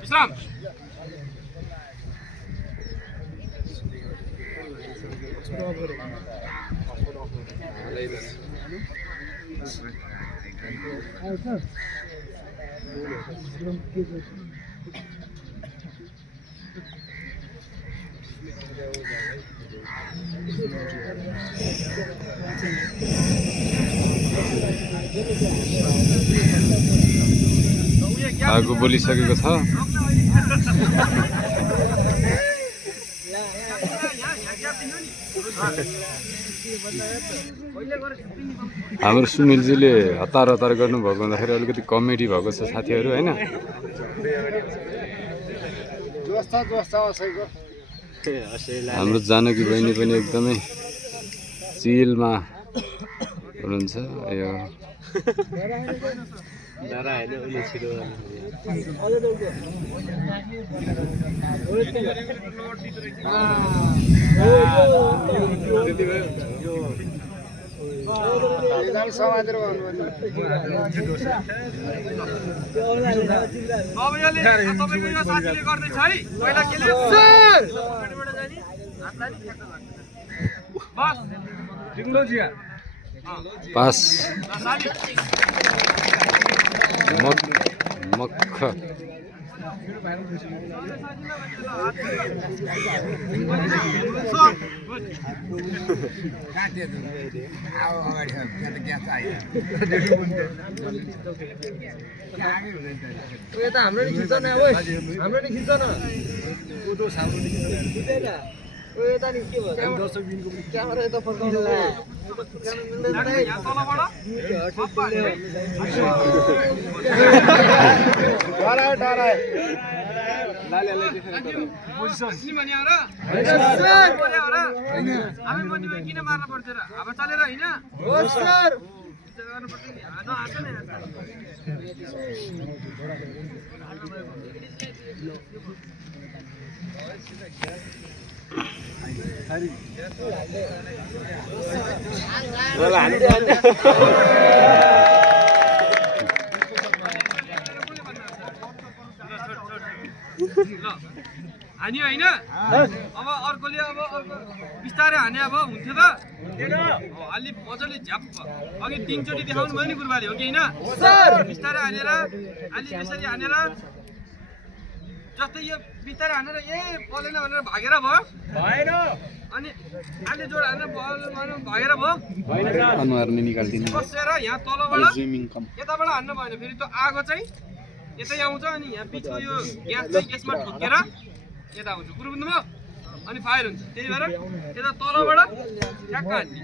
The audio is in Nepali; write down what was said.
विश्राम आगो बोलिसकेको छ। हाम्रो सुनिलजीले हतार हतार गर्नुभएको भन्दाखेरि अलिकति कमेडी भएको छ साथीहरू हैन। हाम्रो जानकी बहिनी पनि एकदमै चिलमा हुनुहुन्छ। यो पास मक्ख हाम्रो नि खिच्छ न ओइ हाम्रो नि खिच्छ न ओइ यता नि के भयो क्यामेरा यता फर्काउनु किन मार्न पर्छ र अब चलेर होइन हान्यो होइन अब अर्कोले अब बिस्तारै हाने अब हुन्थ्यो त अलि मजाले झ्याप अघि 3 चोटि देखाउनु भयो नि गुरुबाले हो कि होइन बिस्तारै हानेर अलि यसरी हानेर जस्तै यो बिस्तारै हानेर पलेन भनेर भागेर भयो भएन अनि अलि जोड हानेर भागेर भयो अनुहारले निकाल्दिनु बसेर यहाँ तलबाट यताबाट हान्न भएन फेरि त्यो आगो चाहिँ यतै आउँछ अनि यहाँ बिचको यो ग्यास चाहिँ यसमा ठोकेर यता आउँछ कुरो बुझ्नुभयो अनि फायर हुन्छ त्यही भएर यता तलबाट ठ्याक्क हान्ने